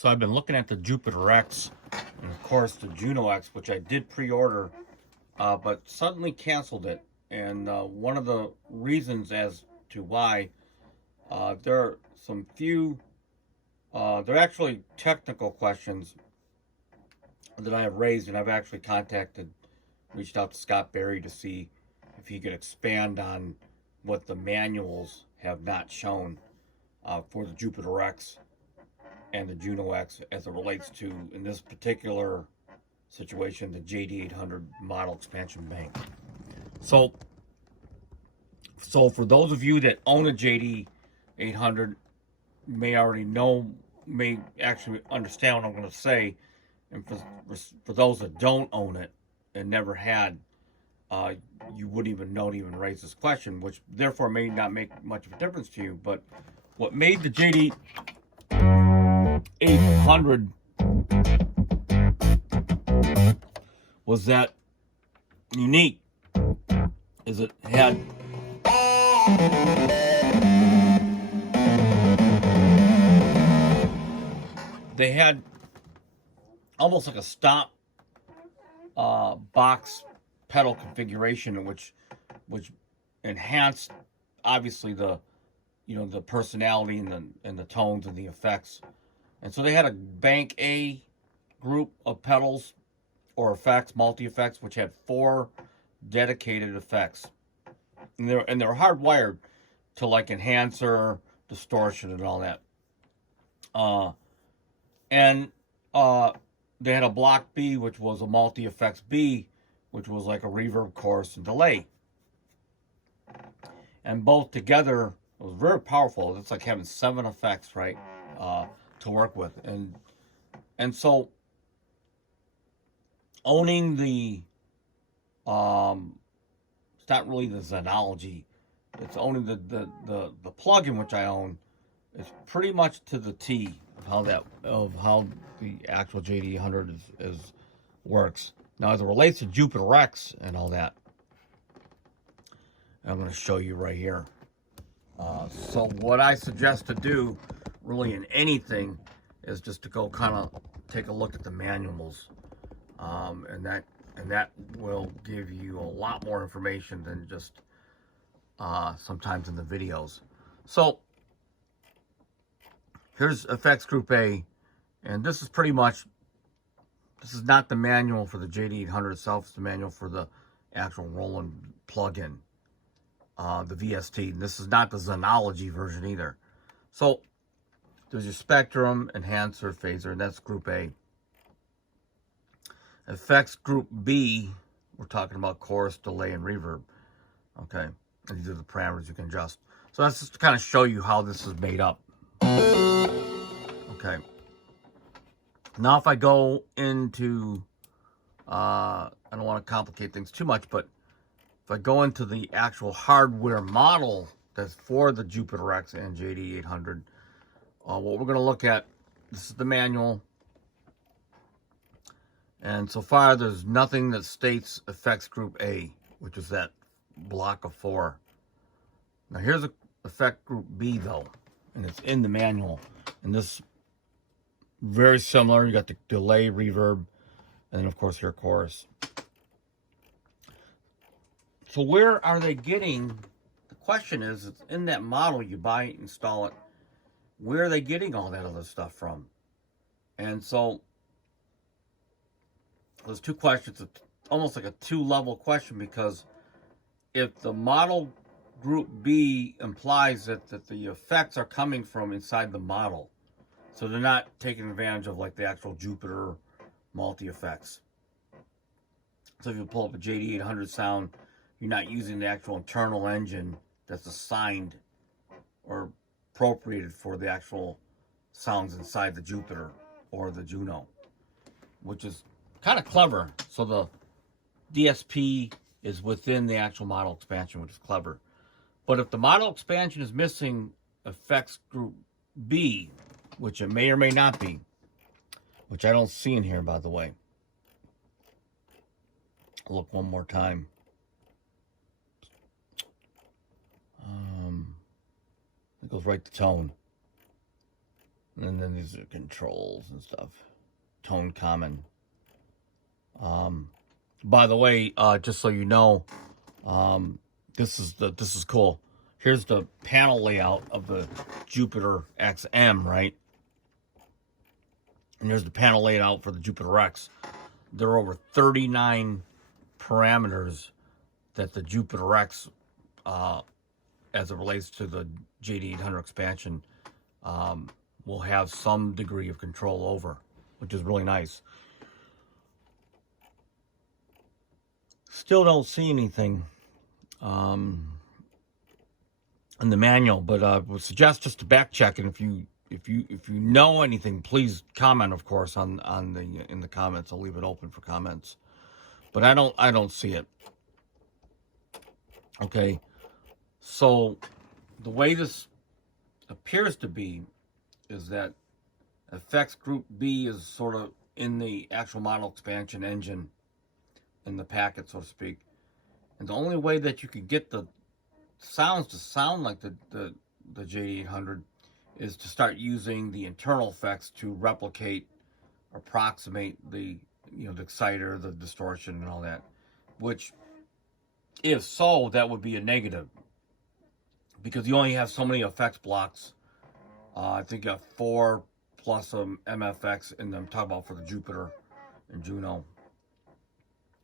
So I've been looking at the Jupiter X and of course the Juno X, which I did pre-order, but suddenly canceled it. And one of the reasons as to why, there are some few, they're actually technical questions that I have raised, and I've actually reached out to Scott Berry to see if he could expand on what the manuals have not shown for the Jupiter X and the Juno X as it relates to, in this particular situation, the JD800 model expansion bank. So for those of you that own a JD800, may already know, may actually understand what I'm going to say, and for those that don't own it and never had, you wouldn't even know to even raise this question, which therefore may not make much of a difference to you. But what made the JD 800 was that unique is it had they had almost like a stop box pedal configuration, which enhanced obviously the personality and the tones and the effects. And so they had a Bank A group of pedals or effects, multi-effects, which had 4 dedicated effects. And they're hardwired to like enhancer, distortion, and all that. They had a Block B, which was a multi-effects B, which was like a reverb, chorus, and delay. And both together, it was very powerful. It's like having 7 effects, right, to work with. And so owning the, it's not really the Zenology, it's owning the plugin, which I own, is pretty much to the T of how the actual JD100 works. Now, as it relates to Jupiter X and all that, I'm going to show you right here. So what I suggest to do, really in anything, is just to go kind of take a look at the manuals, and that will give you a lot more information than just sometimes in the videos. So here's Effects Group A, and this is not the manual for the JD800 itself. It's the manual for the actual Roland plugin, the VST. And this is not the Zenology version either. So there's your spectrum, enhancer, phaser, and that's Group A. Effects Group B, we're talking about chorus, delay, and reverb. Okay, and these are the parameters you can adjust. So that's just to kind of show you how this is made up. Okay. Now, if I go into, I don't want to complicate things too much, but if I go into the actual hardware model that's for the Jupiter X and JD800, what we're going to look at, this is the manual. And so far, there's nothing that states Effects Group A, which is that block of 4. Now, here's Effect Group B, though, and it's in the manual. And this, very similar. You got the delay, reverb, and then, of course, your chorus. So where are they getting, the question is, it's in that model, you buy it, install it, where are they getting all that other stuff from? And so there's 2 questions. It's almost like a 2-level question, because if the model Group B implies that the effects are coming from inside the model, so they're not taking advantage of like the actual Jupiter multi-effects. So if you pull up a JD800 sound, you're not using the actual internal engine that's assigned or appropriated for the actual sounds inside the Jupiter or the Juno, which is kind of clever. So the DSP is within the actual model expansion, which is clever. But if the model expansion is missing Effects Group B, which it may or may not be, which I don't see in here, by the way. I'll look one more time. It goes right to tone. And then these are controls and stuff. Tone common. By the way, just so you know, this is cool. Here's the panel layout of the Jupiter XM, right? And there's the panel layout for the Jupiter X. There are over 39 parameters that the Jupiter X, as it relates to the JD800 expansion, will have some degree of control over, which is really nice. Still don't see anything in the manual, but I would suggest just to back check, and if you know anything, please comment, of course, in the comments. I'll leave it open for comments, but I don't see it. Okay, so the way this appears to be is that effects group B is sort of in the actual model expansion engine in the packet, so to speak, and the only way that you could get the sounds to sound like the JD800 is to start using the internal effects to replicate, approximate the the exciter, the distortion, and all that. Which, if so, that would be a negative, because you only have so many effects blocks. I think you have 4 plus MFX in them. Talk about for the Jupiter and Juno,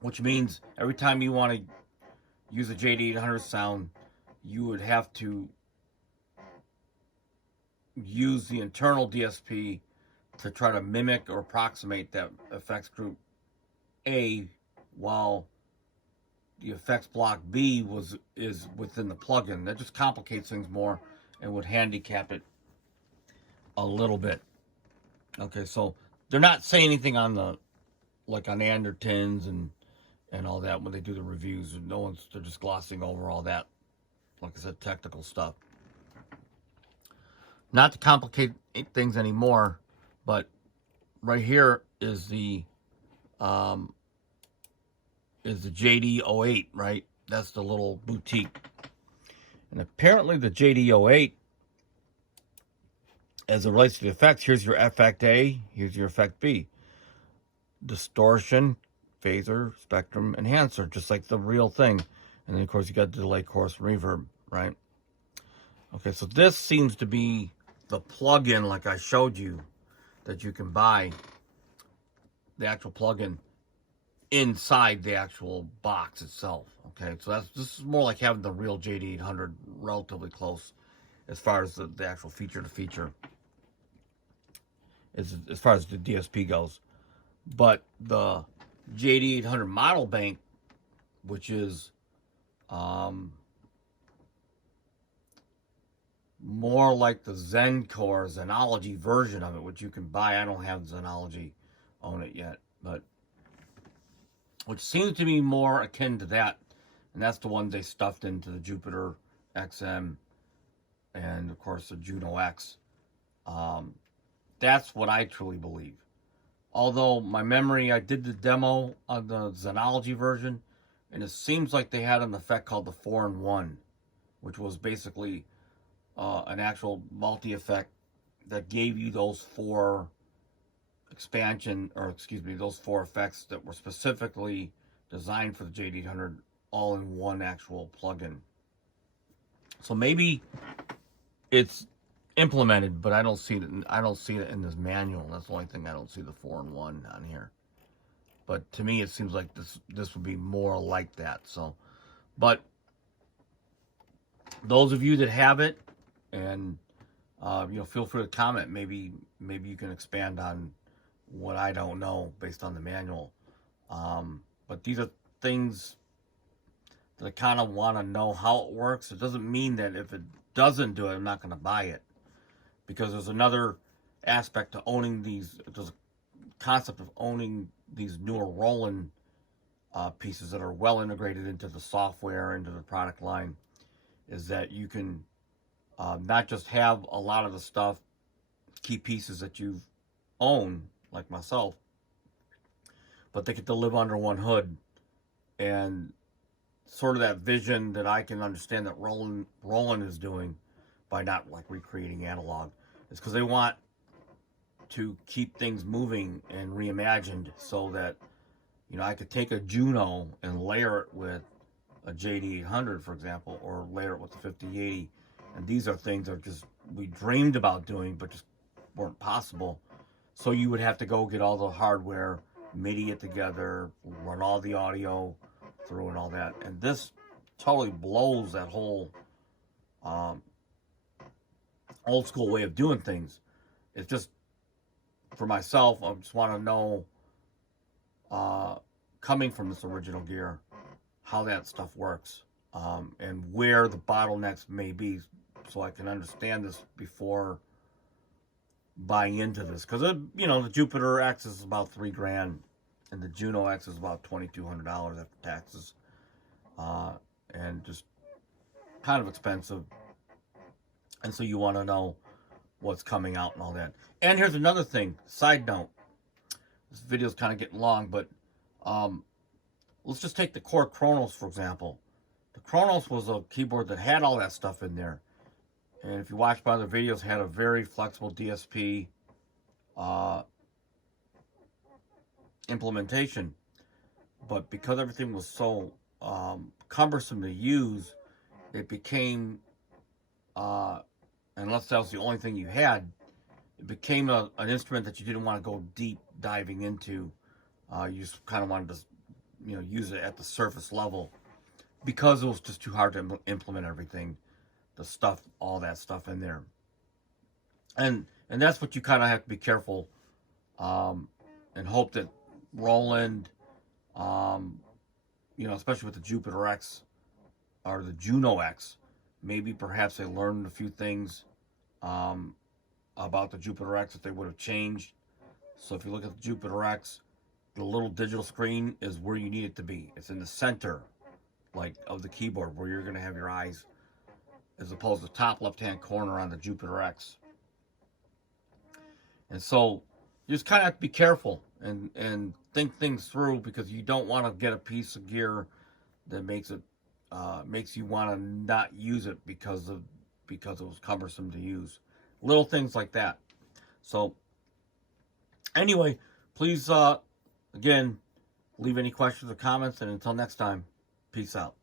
which means every time you want to use a JD800 sound, you would have to use the internal DSP to try to mimic or approximate that effects group A, while the effects block B is within the plugin. That just complicates things more and would handicap it a little bit. Okay, so they're not saying anything on the on Andertons and all that when they do the reviews. They're just glossing over all that, like I said, technical stuff. Not to complicate things anymore, but right here is the JD08, right? That's the little boutique. And apparently the JD08, as it relates to the effects, here's your effect A, here's your effect B. Distortion, phaser, spectrum, enhancer, just like the real thing. And then, of course, you got delay, chorus, reverb, right? Okay, so this seems to be the plug-in, like I showed you, that you can buy, the actual plug-in inside the actual box itself. Okay, so this is more like having the real JD800 relatively close as far as the actual feature to feature, as far as the DSP goes. But the JD800 model bank, which is more like the Zencore Zenology version of it, which you can buy. I don't have Zenology, own it yet, but which seems to be more akin to that, and that's the one they stuffed into the Jupiter XM and, of course, the Juno X. That's what I truly believe. Although my memory, I did the demo on the Zenology version, and it seems like they had an effect called the 4-in-1, which was basically an actual multi-effect that gave you those 4 those 4 effects that were specifically designed for the JD800, all in one actual plugin. So maybe it's implemented, but I don't see it. I don't see it in this manual. That's the only thing I don't see the 4-in-1 on here. But to me, it seems like this would be more like that. So, but those of you that have it, and feel free to comment. Maybe you can expand on what I don't know based on the manual. But these are things that I kind of want to know how it works. It doesn't mean that if it doesn't do it, I'm not going to buy it, because there's another aspect to owning these. There's a concept of owning these newer Roland pieces that are well integrated into the software, into the product line, is that you can not just have a lot of the stuff, key pieces that you own, like myself, but they get to live under one hood. And sort of that vision that I can understand that Roland is doing by not like recreating analog is because they want to keep things moving and reimagined so that, you know, I could take a Juno and layer it with a JD800, for example, or layer it with the 5080. And these are things that just we dreamed about doing, but just weren't possible. So you would have to go get all the hardware, MIDI it together, run all the audio through and all that. And this totally blows that whole old school way of doing things. It's just, for myself, I just want to know, coming from this original gear, how that stuff works, and where the bottlenecks may be, so I can understand this before buying into this. Because, you know, the Jupiter X is about $3,000, and the Juno X is about $2,200 after taxes, and just kind of expensive. And so you want to know what's coming out and all that. And here's another thing, side note. This video's kind of getting long, but let's just take the Core Kronos, for example. The Kronos was a keyboard that had all that stuff in there. And if you watch my other videos, had a very flexible DSP implementation. But because everything was so cumbersome to use, it became, unless that was the only thing you had, it became an instrument that you didn't want to go deep diving into. You just kind of wanted to, you know, use it at the surface level, because it was just too hard to implement everything, the stuff, all that stuff in there. And that's what you kind of have to be careful, and hope that Roland, you know, especially with the Jupiter X or the Juno X, maybe perhaps they learned a few things about the Jupiter X that they would have changed. So if you look at the Jupiter X, the little digital screen is where you need it to be. It's in the center, like, of the keyboard, where you're going to have your eyes, as opposed to the top left-hand corner on the Jupiter X. And so you just kind of have to be careful and think things through, because you don't want to get a piece of gear that makes you want to not use it because it was cumbersome to use. Little things like that. So anyway, please again, leave any questions or comments, and until next time, peace out.